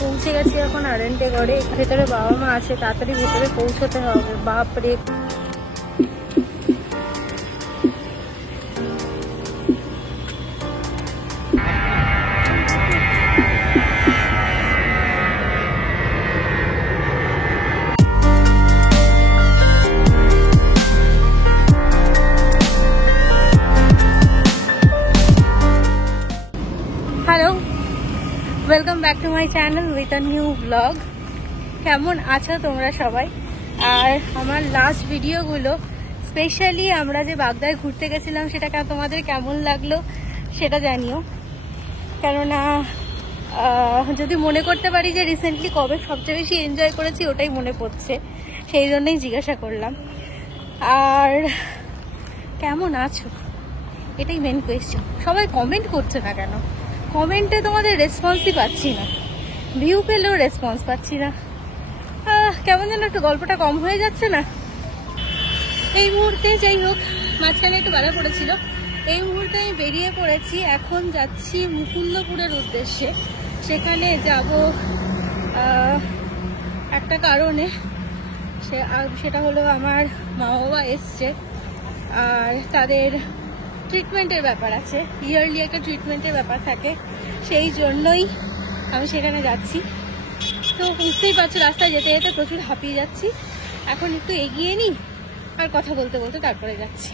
পৌঁছে গেছি এখন আরেন্টে ঘরে। ভেতরে বাবা মা আছে, তাড়াতাড়ি ভেতরে পৌঁছতে হবে। বাপরে, hello, welcome back to my channel with a new blog. কেমন আছো তোমরা সবাই? আর আমার লাস্ট ভিডিওগুলো, স্পেশালি আমরা যে বাগদায় ঘুরতে গেছিলাম, সেটা তোমাদের কেমন লাগলো সেটা জানিও। কেননা যদি মনে করতে পারি যে রিসেন্টলি কবে সবচেয়ে বেশি এনজয় করেছি, ওটাই মনে পড়ছে, সেই জন্যই জিজ্ঞাসা করলাম। আর কেমন আছো এটাই মেন কোয়েশ্চেন। সবাই কমেন্ট করছে না কেন? কমেন্টে তোমাদের রেসপন্সই পাচ্ছি না, ভিউ পেলেও রেসপন্স পাচ্ছি না। কেমন যেন একটু গল্পটা কম হয়ে যাচ্ছে না এই মুহূর্তে। যাই হোক, মাঝখানে একটু বাধা পড়েছিল। এই মুহূর্তে আমি বেরিয়ে পড়েছি, এখন যাচ্ছি মুকুন্দপুরের উদ্দেশ্যে। সেখানে যাব একটা কারণে, সেটা হলো আমার মা বাবা এসছে আর তাদের ট্রিটমেন্টের ব্যাপার আছে। ইয়ারলি একটা ট্রিটমেন্টের ব্যাপার থাকে, সেই জন্যই আমি সেখানে যাচ্ছি। তো বুঝতেই পারছো, রাস্তায় যেতে যেতে প্রচুর হাঁপিয়ে যাচ্ছি। এখন একটু এগিয়ে নিই আর কথা বলতে বলতে তারপরে যাচ্ছি।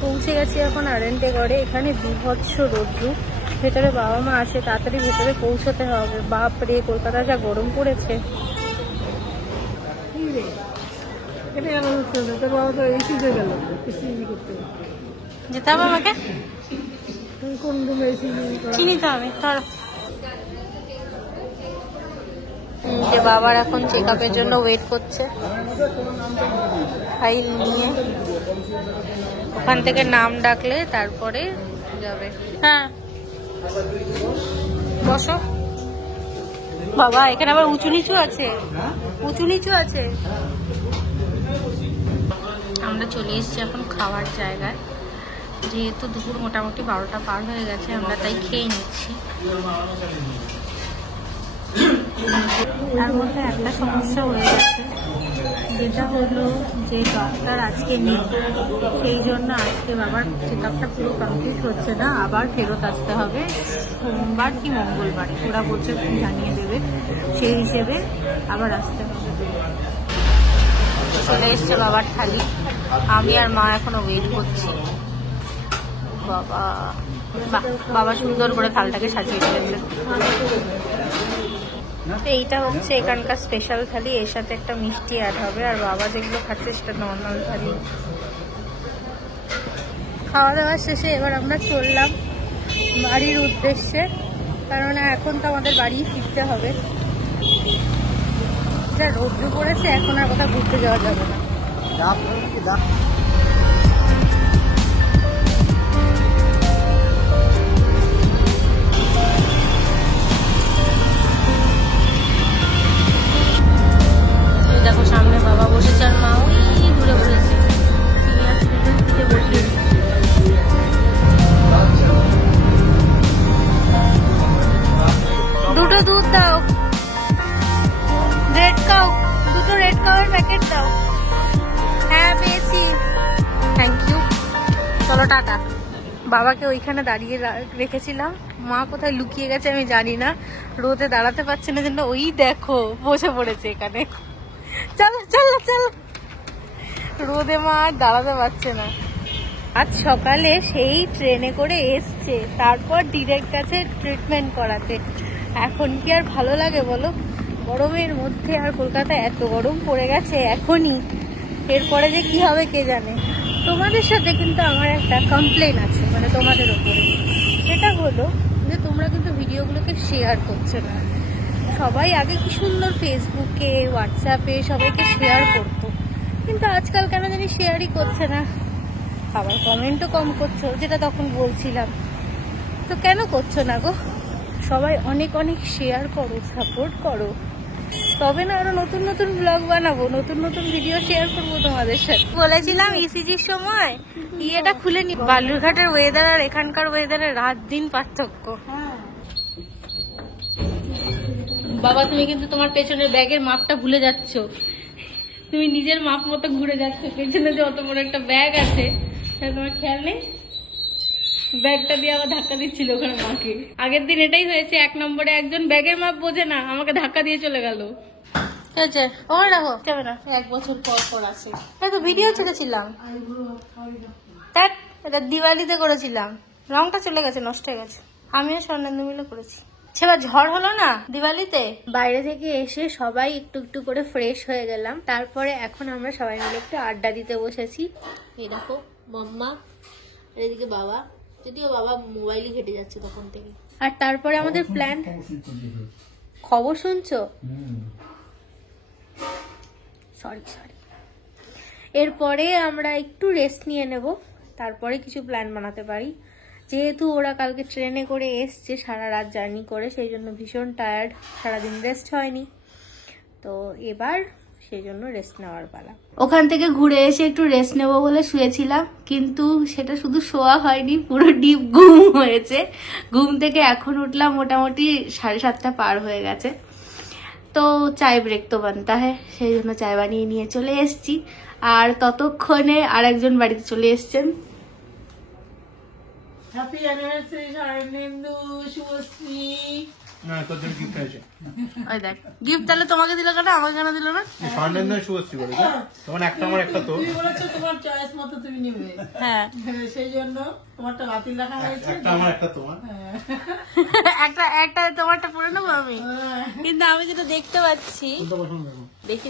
পৌঁছে গেছি এখন আরেন্টে ঘরে। এখানে বিভৎস রোদ্রু, ভেতরে বাবা মা আছে, তাড়াতাড়ি ভেতরে পৌঁছতে হবে। বাপরে, কলকাতা যা গরম পড়েছে। যেতে হবে আমাকে, চিনি তো আমি। যে বাবার এখন চেক আপের জন্য ওয়েট করছে, ফাইল নিয়ে। ওখান থেকে নাম ডাকলে তারপরে যাবে। হ্যাঁ, বসো। বাবা, এখানে আবার উঁচু নিচু আছে, উঁচু নিচু আছে। আমরা চলে এসেছি এখন খাওয়ার জায়গায়। যেহেতু দুপুর মোটামুটি 12টা পার হয়ে গেছে, আমরা তাই খেয়ে নিচ্ছি। তার মধ্যে একটা সমস্যা হয়ে গেছে, যেটা হলো যে ডক্টর আজকে নেই, সেই জন্য আজকে বাবার চেক আপটা পুরো কমপ্লিট হচ্ছে না। আবার ফেরত আসতে হবে সোমবার কি মঙ্গলবার, ওরা বলছে জানিয়ে দেবে, সেই হিসেবে আবার আসতে হবে। চলে এসছে বাবার থালি, আমি আর মা এখনো ওয়েট করছি। বাবা, বাবা সুন্দর করে থালটাকে সাজিয়ে ফেলেছে। এইটা হচ্ছে এখানকার স্পেশাল থালি, এর সাথে একটা মিষ্টি অ্যাড হবে। আর বাবা যেগুলো খাচ্ছে সেটা নর্মাল থালি। খাওয়া দাওয়া শেষে এবার আমরা চললাম বাড়ির উদ্দেশ্যে, কারণ এখন তো আমাদের বাড়ি ফিরতে হবে। যা রৌদ্র পড়েছে, এখন আর কোথাও ঘুরতে যাওয়া যাবে না। দেখো সামনে বাবা বসেছে আর মা ওই দূরে বসেছে। দুটো দুধ দাও, রেড কাউ, দুটো রেড কাউয়ের প্যাকেট দাও। হ্যাঁ পেয়েছি, থ্যাংক ইউ। চলো টাটা। বাবাকে ওইখানে দাঁড়িয়ে রেখেছিলাম, মা কোথায় লুকিয়ে গেছে আমি জানি না, রোদে দাঁড়াতে পারছে না জন্য ওই দেখো বসে পড়েছে এখানে। চলো চলো চলো, রোদে মা আর দাঁড়াতে পারছে না। আজ সকালে সেই ট্রেনে করে এসছে, তারপর ডিরেক্ট কাছে ট্রিটমেন্ট করাতে। এখন কি আর ভালো লাগে বলো? গরমের মধ্যে, আর কলকাতায় এত গরম পড়ে গেছে এখনই, এরপরে যে কি হবে কে জানে। তোমাদের সাথে কিন্তু আমার একটা কমপ্লেন আছে, মানে তোমাদের ওপরে। সেটা হলো যে তোমরা কিন্তু ভিডিওগুলোকে শেয়ার করছো না। সবাই আগে কি সুন্দর ফেসবুকে, হোয়াটসঅ্যাপে সবাইকে শেয়ার করতো, কিন্তু আজকাল কেন জানি শেয়ারই করছে না। আবার কমেন্টও কম করছো, যেটা তখন বলছিলাম। তো কেন করছো না গো? সবাই অনেক অনেক শেয়ার করো, সাপোর্ট করো, তবে না আরো নতুন নতুন ব্লগ বানাবো, নতুন নতুন ভিডিও শেয়ার করবো তোমাদের সাথে। বলেছিলাম ইসিজির সময় ইয়েটা খুলে নি। বালুরঘাটের ওয়েদার আর এখানকার ওয়েদারের রাত দিন পার্থক্য। বাবা তুমি কিন্তু তোমার পেছনের ব্যাগের মাপটা ভুলে যাচ্ছ, তুমি নিজের মাপ মতো ঘুরে যাচ্ছ। পেছনে যে অত বড় একটা ব্যাগ আছে তোমার খেয়াল নেই? ব্যাগটা দিয়ে আবার ধাক্কা দিচ্ছিল ওখানে মাকে। আগের দিন এটাই হয়েছে, 1 নম্বরে একজন ব্যাগের মাপ বোঝে না, আমাকে ধাক্কা দিয়ে চলে গেল। রাখো যাবে না, 1 বছর পর পর আসে। তো ভিডিও ছেড়েছিলাম, এটা দিওয়ালিতে করেছিলাম, রংটা চলে গেছে, নষ্ট হয়ে গেছে। আমিও স্বর্ণেন্দু মিলে করেছি। সেবার ঝড় হলো না দিওয়ালিতে, বাইরে থেকে এসে সবাই একটু একটু করে ফ্রেশ হয়ে গেলাম। তারপরে এখন আমরা সবাই মিলে একটু আড্ডা দিতে বসেছি। এই দেখো মাম্মা, এদিকে বাবা, যদিও বাবা মোবাইলই ঘেটে যাচ্ছে তখন থেকে। আর তারপরে আমাদের প্ল্যান, খবর শুনছো? সরি। এরপরে আমরা একটু রেস্ট নিয়ে নেব, তারপরে কিছু প্ল্যান বানাতে পারি। যেহেতু ওরা কালকে ট্রেনে করে এসছে সারা রাত জার্নি করে, সেই জন্য ভীষণ টায়ার্ড, সারাদিন রেস্ট হয়নি, তো এবার সেই জন্য রেস্ট নেওয়ার পালা। ওখান থেকে ঘুরে এসে একটু রেস্ট নেবো বলে শুয়েছিলাম, কিন্তু সেটা শুধু শোয়া হয়নি, পুরো ডিপ ঘুম হয়েছে। ঘুম থেকে এখন উঠলাম মোটামুটি 7:30 পার হয়ে গেছে। তো চায় ব্রেক তো বানতা হয়, সেই জন্য চায় বানিয়ে নিয়ে চলে এসছি। আর ততক্ষণে আর একজন বাড়িতে চলে এসছেন। Happy anniversary Swarnendu, Subhashree. না তোর জন্য গিফট আছে। ওই দেখ গিফট তাহলে তোমাকে দিল কেন, আমাকে কেন দিল না? স্বর্ণেন্দু শুভশ্রী বলেছে, তোমার একটা আমার একটা তো। তুমি বলেছো তোমার চয়েস মতো তুমি নেবে। হ্যাঁ সেই জন্য তোমারটা বাতিল রাখা হয়েছে, একটা আমার একটা তোমার। একটা তোমারটা পরে নেবো আমি, কিন্তু আমি যেটা দেখতে পাচ্ছি, দেখি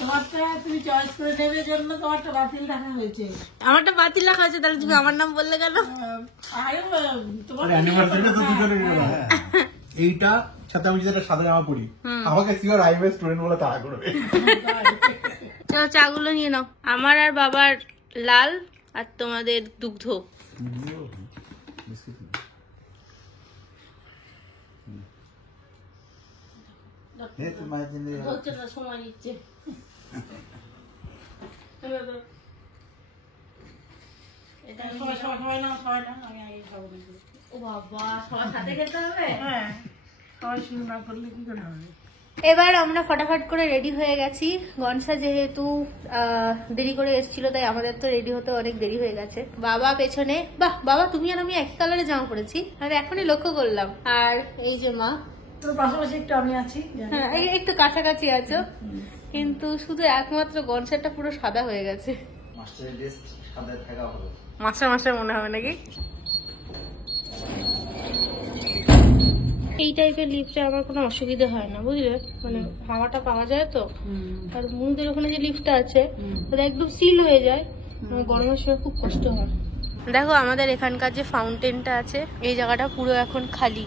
তোমারটা তুমি চয়েস করে নেবে জন্য তোমারটা বাতিল রাখা হয়েছে। আমারটা বাতিল রাখা হয়েছে, তাহলে তুমি আমার নাম বললে কেন? এইটা সাথে আমি যেটা সাদা জামা পরি, আমাকে সিওর আইএমএ স্টুডেন্ট বলে তাড়া করবে। চলো চাগুলো নিয়ে নাও, আমার আর বাবার লাল আর তোমাদের দুগ্ধ। সময় নিচ্ছে। ও বাবা, সবার সাথে খেতে হবে? হ্যাঁ, সবাই শুরু না করলে কি করে হবে। এবার আমরা ফটাফট করে রেডি হয়ে গেছি। গনসা যেহেতু দেরি করে এসেছিল, তাই আমাদের তো রেডি হতে অনেক দেরি হয়ে গেছে। বাবা পেছনে, বাহ বাবা তুমি আর আমি এক কালারে জামা পরেছি, আর এখনই লক্ষ্য করলাম। আর এই যে মা, তোর পাশাপাশি একটু আমি আছি, হ্যাঁ একটু কাছাকাছি আছো, কিন্তু শুধু একমাত্র গনসাটা পুরো সাদা হয়ে গেছে। মাস্টার মনে হবে নাকি? এই টাইপের লিফটে আমার কোনো অসুবিধা হয় না, বুঝলে, মানে হাওয়াটা পাওয়া যায় তো। আর মুন্দের ওখানে যে লিফটটা আছে ওটা একদম সিল হয়ে যায়, গরমের সময় খুব কষ্ট হয়। দেখো আমাদের এখানকার যে ফাউন্টেনটা আছে, এই জায়গাটা পুরো এখন খালি,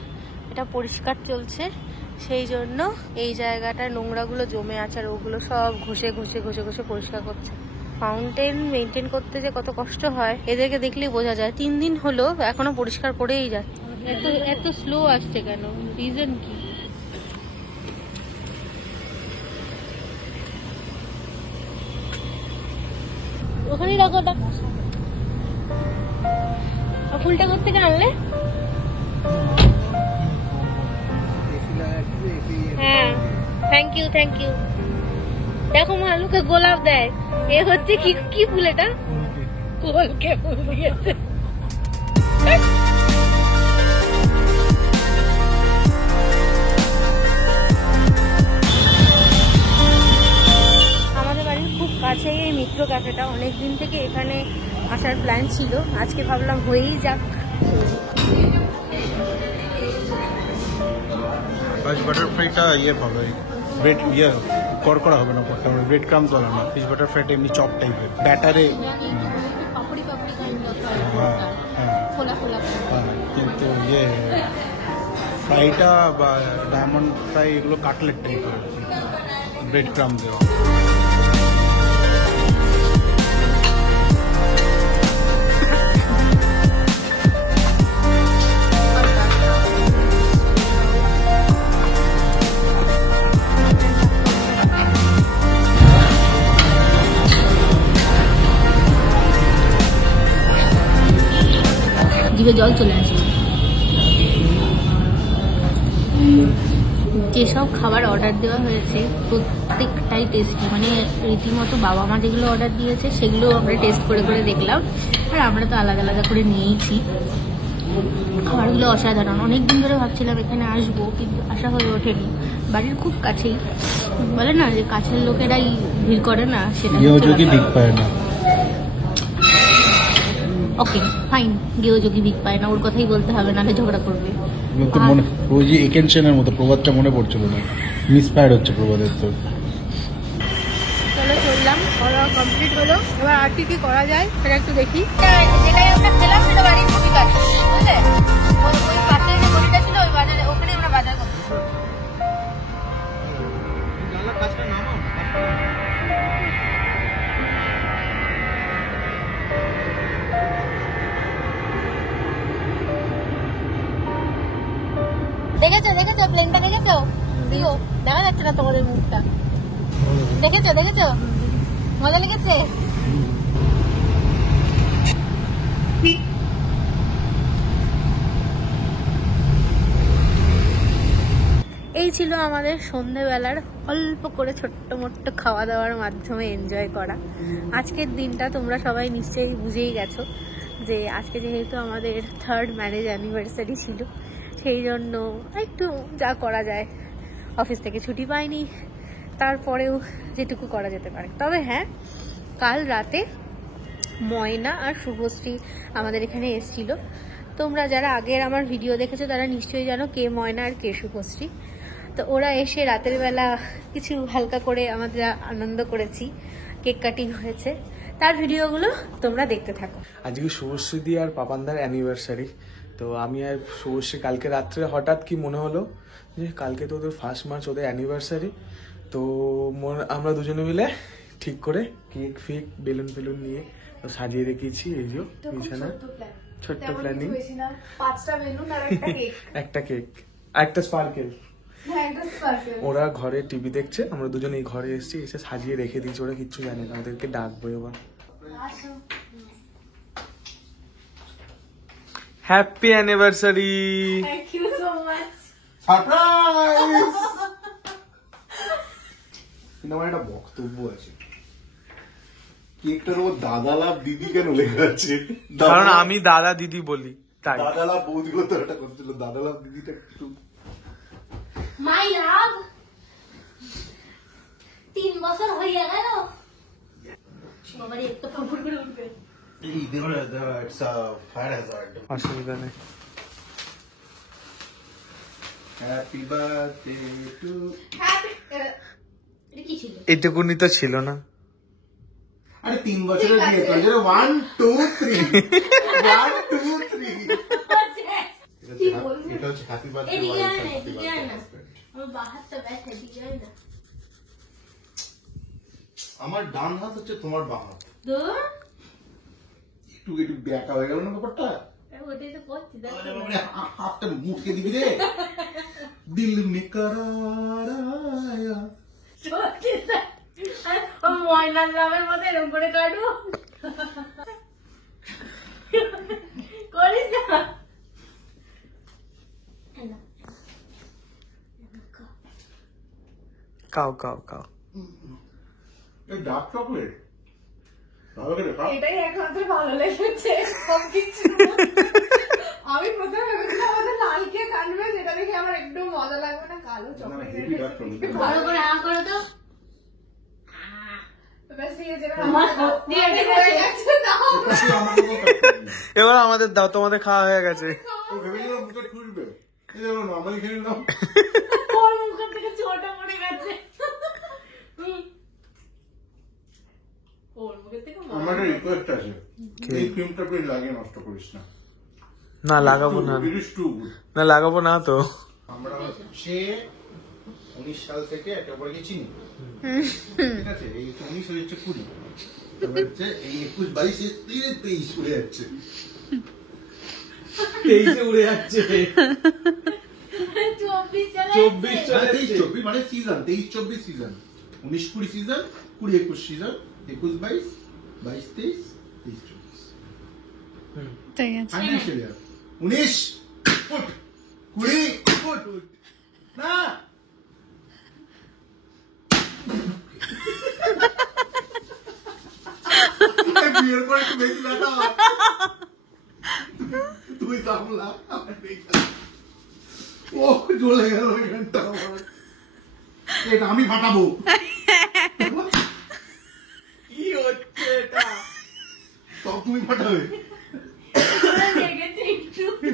এটা পরিষ্কার চলছে, সেই জন্য এই জায়গাটায় নোংরাগুলো জমে আছে, আর ওগুলো সব ঘষে পরিষ্কার করছে। ফাউন্টেন মেনটেন করতে যে কত কষ্ট হয় এদেরকে দেখলেই বোঝা যায়। 3 দিন হলো এখনো পরিষ্কার করেই যায়। এত স্লো আসছে কেন, রিজন কি? ওখানেই রাখো ওটা। ফুলটা কোথা থেকে আনলে? হ্যাঁ থ্যাংক ইউ। দেখো মা লোকে গোলাপ দেয়, এ হচ্ছে কি ফুল? এটা কলকে ফুল দিয়েছে। আমাদের বাড়ির খুব কাছে এই মিত্র ক্যাফেটা, অনেকদিন থেকে এখানে আসার প্ল্যান ছিল, আজকে ভাবলাম হয়েই যাক। ফিশ বাটার ফ্রাইটা পাবে, ব্রেড কড়কড়া হবে না, ব্রেড ক্রামস হবে না। ফিশ বাটার ফ্রাইটা এমনি চপ টাইপের ব্যাটারে, কিন্তু ফ্রাইটা বা ডায়মন্ড ফ্রাই এগুলো কাটলেট টাইপের, ব্রেড ক্রাম দেওয়া। জিভে জল চলে আসছে। যেসব খাবার অর্ডার দেওয়া হয়েছে প্রত্যেকটাই টেস্টি, মানে রীতিমতো বাবা মা যেগুলো অর্ডার দিয়েছে সেগুলো আমরা টেস্ট করে করে দেখলাম, আর আমরা তো আলাদা আলাদা করে নিয়েইছি। খাবারগুলো অসাধারণ। অনেকদিন ধরে ভাবছিলাম এখানে আসবো, কিন্তু আসা হয়ে ওঠেনি। বাড়ির খুব কাছেই, বলে না যে কাছের লোকেরাই ভিড় করে না, সেটা ভিক পায় না। ওকে ফাইন, গেও যোগী ভিক পায় না, ওর কথাই বলতে হবে, নাহলে ঝগড়া করবে। ওই যে একেন সেনের মতো প্রবাদটা মনে পড়ছিল না, মিসফায়ার হচ্ছে প্রবাদের। তো চলো চললাম, খাওয়া কমপ্লিট হলো, এবার আর কি করা যায় সেটা একটু দেখি। যেটাই আমরা খেলাম সেটা বাড়ির খুবই কাছে, বুঝলে? ওই পাশে যে গলিটা ছিল ওই বাজারে, ওখানে আমরা বাজার করতে। দেখেছো দেখেছো প্লেনটা দেখেছো? দিও, দেখা যাচ্ছে না তোমাদের মুখটা। দেখেছো দেখেছো? মজা লেগেছে? এই ছিল আমাদের সন্ধেবেলার অল্প করে ছোট্ট মোট্ট খাওয়া দাওয়ার মাধ্যমে এনজয় করা। আজকের দিনটা তোমরা সবাই নিশ্চয়ই বুঝেই গেছো যে আজকে যেহেতু আমাদের 3rd ম্যারেজ অ্যানিভার্সারি ছিল, সেই জন্য একটু যা করা যায়, অফিস থেকে ছুটি পাইনি, তারপরেও যেটুকু করা যেতে পারে। তবে হ্যাঁ, কাল রাতে ময়না আর শুভশ্রী আমাদের এখানে এসেছিল। তোমরা যারা আগের আমার ভিডিও দেখেছো তারা নিশ্চয়ই জানো কে ময়না আর কে শুভশ্রী। তো ওরা এসে রাতের বেলা কিছু হালকা করে আমাদের আনন্দ করেছি, কেক কাটিং হয়েছে, তার ভিডিওগুলো তোমরা দেখতে থাকো। আজকে শুভশ্রী দি আর পাপানদার অ্যানিভার্সারি। তো আমি আর শুভশ্রী কালকে রাত্রে হঠাৎ কি মনে হলো যে কালকে তো ওদের 1 মার্চ ওদের অ্যানিভার্সারি। তো আমরা দুজনে মিলে ঠিক করে কেক ফেক বেলুন ফেলুন নিয়ে সাজিয়ে রেখেছি। এই যে বিছানা, ছোট্ট প্ল্যানিং, 5টা বেলুন আর একটা কেক আর একটা স্পার্কেল। ওরা ঘরে টিভি দেখছে, আমরা দুজনে এই ঘরে এসেছি, এসে সাজিয়ে রেখে দিয়েছি। ওরা কিচ্ছু জানে না, ওদেরকে ডাকবো এবার। Happy anniversary. Thank you so much. Surprise! কিন্তু আমার একটা বক্তব্য আছে, কেকটার ওপর দাদা লাভ দিদি কেন লেখা আছে? কারণ আমি দাদা দিদি বলি তাই। দাদা লাভ বৌদিও তো একটা করছিল, দাদা লাভ দিদিটা একটু মাই লাভ 3 বছর হয়ে গেল, বাবারে একটু ফুরফুর করে উঠবে। It's a fire hazard. অসুবিধা নেই। Happy birthday to এটা কি ছিল? এইটুকুনি তো ছিল না। আরে 3 বছরের বিয়ে তো, 1 2 3 1 2 3 এটা হচ্ছে হ্যাপি বার্থডে আমার বাঁ হাতটা ব্যথা, এদিকে আয় না। আমার ডান হাত হচ্ছে তোমার বাঁ হাত, দূর একটু একটু ব্যাকা হয়ে গেল না ব্যাপারটা? ওটাই তো করছি, দেখো হাতটা মুটকে দিবি রে, দিল মে করারায়া। ময়নার লাভের মতো এরকম করে কাটবো, করিস না। কাও কাও কাও। এই ডার্ক চকলেট ভালো করে খাও। এটাই একমাত্র ভালো লেগেছে সবকিছু। আমি প্রথমে ভেবেছিলাম আমাদের লাল কেক আনবে, যেটা দেখে আমার একটু মজা লাগবে না, কালো চকলেট। ভালো করে আ করো তো। ব্যাস ঠিক আছে, আমার সত্যি এটা হয়ে গেছে, দাও। এবার আমাদের দাও, তোমাদের খাওয়া হয়ে গেছে। ভেবেছিলাম মুখে ঠুসবে, এই দেখো নর্মালি খেয়ে নাও। ওর মুখের থেকে ছোট পড়ে গেছে। ওর মুখের থেকে আমার একটা রিকোয়েস্ট আছে, এই ক্রিমটা প্লিজ লাগিয়ে নষ্ট করিস না। না লাগাবো না, It is too good. না লাগাবো না তো। আমরা হচ্ছে 19 সাল থেকে একটা করে চিনি, ঠিক আছে? এই 19 হচ্ছে 20, তবে হচ্ছে এই 21 22 23 উড়ে যাচ্ছে, 23 উড়ে যাচ্ছে, 24 চলে 24 চলে 23 24 মানে সিজন, 23 24 সিজন, 19 20 সিজন, 20 21 সিজন, 21 22 22 23 23 24 ঠিক আছে। ফাইনান্সিয়াল ইয়ার। 19 ফুট 20 ফুট না বিয়ের পর একটু বেশি লাটা তুই সামলা ও জ্বলে গেল এখানটা আমার এটা আমি ফাটাবো কি হচ্ছে এটা সব তুমি ফাটাবে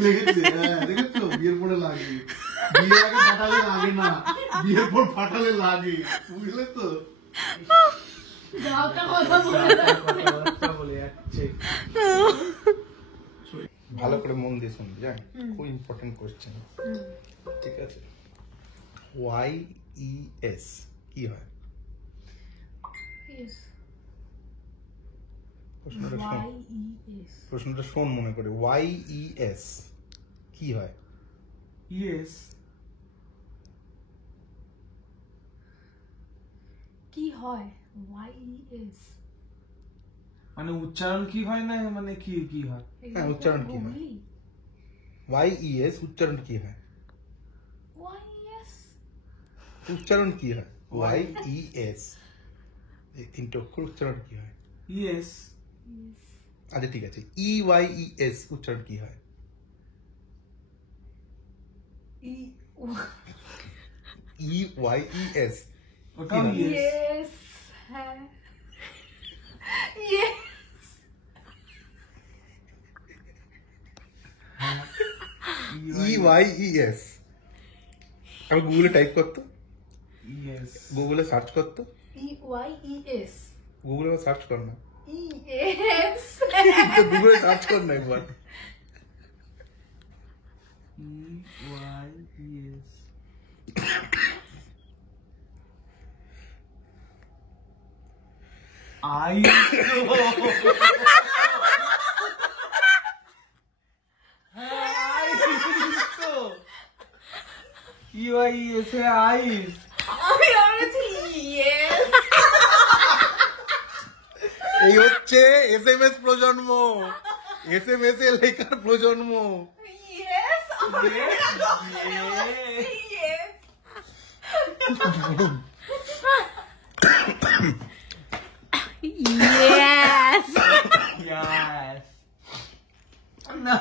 লেগেছে হ্যাঁ দেখেছো বিয়ের পরে লাগে বিয়ের আগে ফাটালে লাগে না বিয়ের পর ফাটালে লাগে বুঝলে তো বলে যাচ্ছে ভালো করে মন দিয়ে শুনবি জান খুব ইম্পর্টেন্ট কোশ্চেন ঠিক আছে YES কি হয় প্রশ্নটা শোন মনে করে YES কি হয় ইয়েস কি হয় YES মানে উচ্চারণ কি হয় না মানে কি কি হয় হ্যাঁ উচ্চারণ কি হয় YES উচ্চারণ কি হয় YES উচ্চারণ কি হয় YES এই তিনটে অক্ষর উচ্চারণ কি হয় ইয়েস আচ্ছা ঠিক আছে EYES উচ্চারণ কি হয় EYES ওটাও ইয়েস Yes হ্যাঁ Yes EYES আমি গুগলে টাইপ করতো ইয়েস গুগলে সার্চ করতো YES গুগলে সার্চ কর না Yes তো গুগলে সার্চ কর না একবার ইয়েস আই ইউআইএস আইস আমি বলেছি Yes এই হচ্ছে SMS প্রজন্ম SMS এ লেখার প্রজন্ম Yes Yes ইয়েস ইয়াস না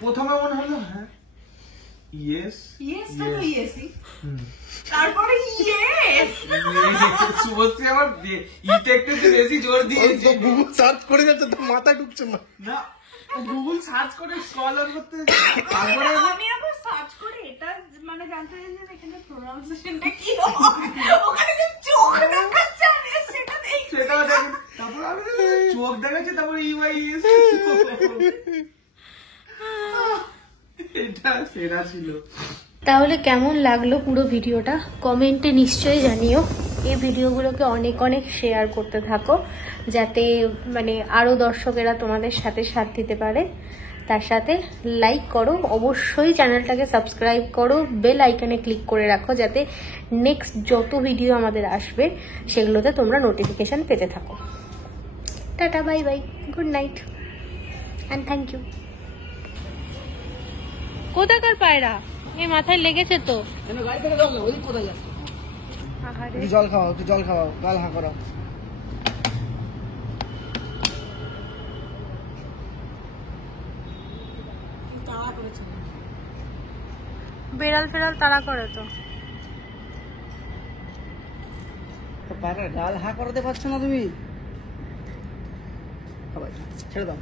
প্রথমে মনে হলো হ্যাঁ ইয়েস Yes তো Yes তারপরে Yes শুভশ্রী আমার ইতে একটু বেশি জোর দিয়েছে গুগল সার্চ করে যাচ্ছে তো মাথায় ঢুকছে না না গুগল সার্চ করে স্ক্রল করতে তারপরে আমি আবার সার্চ করে এটা মানে জানতে চাই যে এখানে প্রোনাউন্সিয়েশনটা কি হয় ওখানে যে চোখ দেখাচ্ছে আমি সেটা দেখি সেটাও দেখুন তারপর আমি চোখ দেখাচ্ছি তারপর ইউআইএস এটা সেরা ছিল। তাহলে কেমন লাগলো পুরো ভিডিওটা কমেন্টে নিশ্চয়ই জানিও। এই ভিডিওগুলোকে অনেক অনেক শেয়ার করতে থাকো যাতে মানে আরও দর্শকেরা তোমাদের সাথে সাথ দিতে পারে। তার সাথে লাইক করো, অবশ্যই চ্যানেলটাকে সাবস্ক্রাইব করো, বেল আইকনে ক্লিক করে রাখো যাতে নেক্সট যত ভিডিও আমাদের আসবে সেগুলোতে তোমরা নোটিফিকেশান পেতে থাকো। Tata, bye bye, good night and thank you. কোথাকার পায়রা? এই মাথায় লেগেছে তো। আহারে। জল খাওয়াও, একটু জল খাওয়াও, গাল হা করো। বেড়াল ফেরাল তাড়া করে তো। গাল হা করাতে পারছো না তুমি? ছেড়ে দাও।